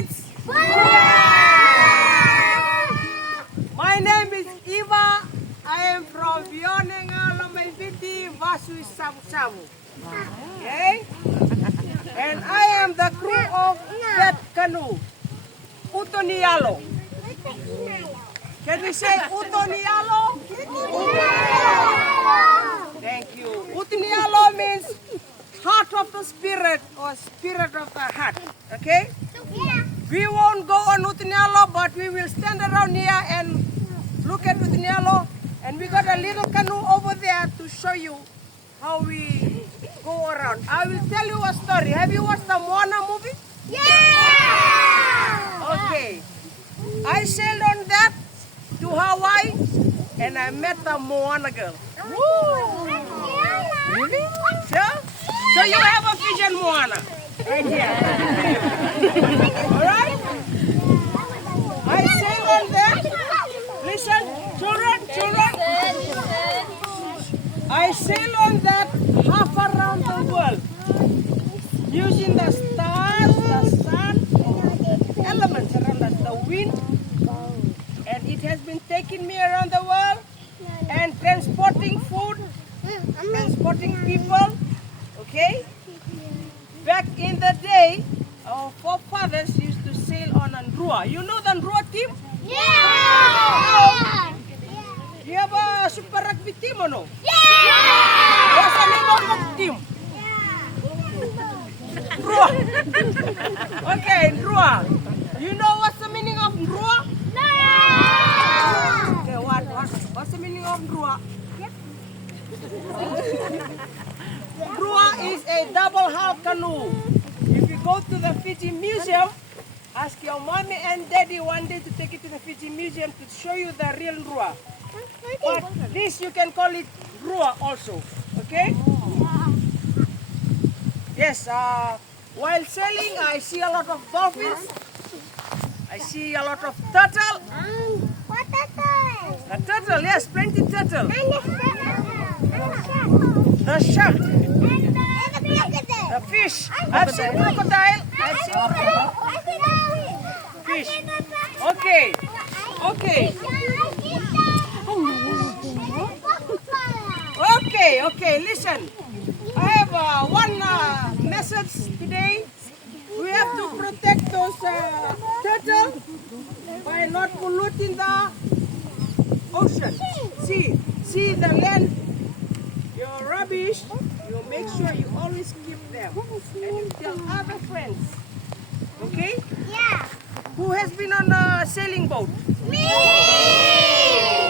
kids? My name is Eva. I am from Vionenga, Lomaiviti, Vasu Savu Savu. Okay? And I am the crew of that canoe, Utonialo. Can we say Utonialo? Thank you. Utonialo means heart of the spirit or spirit of the heart. Okay? We won't go on Utonialo, but we will stand around here and look at Utonialo. And we got a little canoe over there to show you how we go around. I will tell you a story. Have you watched the Moana movie? Yeah! Okay. I sailed on that to Hawaii and I met the Moana girl. Woo! Really? So you have a Fijian Moana right here. Alright? I sailed on that. Listen, children. I sail on that half around the world using the stars, the sun, elements around us, the wind, and it has been taking me around the world and transporting food, transporting people. Okay? Back in the day, our forefathers used to sail on Andrua. You know the Andrua team? Yeah! You have a super rugby team or no? Yeah! What's the name of the team? Ndrua. Okay, Ndrua. You know what's the meaning of Ndrua? No! Okay, what's the meaning of Ndrua? Ndrua is a double hull canoe. If you go to the Fiji Museum, ask your mommy and daddy one day to take it to the Fiji Museum to show you the real Ndrua. But this you can call it Ndrua also, okay? Yes, while sailing I see a lot of dolphins. I see a lot of turtle. What turtle? A turtle, yes, plenty turtle. And The shark. the crocodile. The fish. I've seen crocodile. I've seen fish. Okay. Okay, listen. I have one message today. We have to protect those turtles by not polluting the ocean. See the land, your rubbish, you make sure you always keep them. And you tell other friends. Okay? Yeah. Who has been on a sailing boat? Me!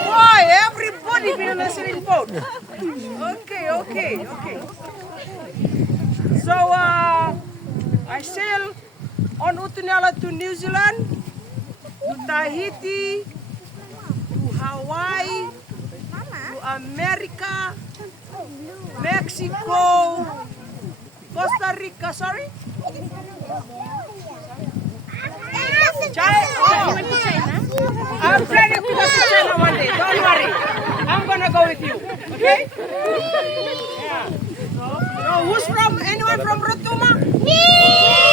Why? Everybody been on a sailing boat. Okay. So I sail on Utuniala to New Zealand, to Tahiti, to Hawaii, to America, Mexico, Costa Rica, sorry? I'm planning to go to China one day, don't worry. I'm gonna go with you, okay? Yeah. So who's from, anyone from Rotuma? Me!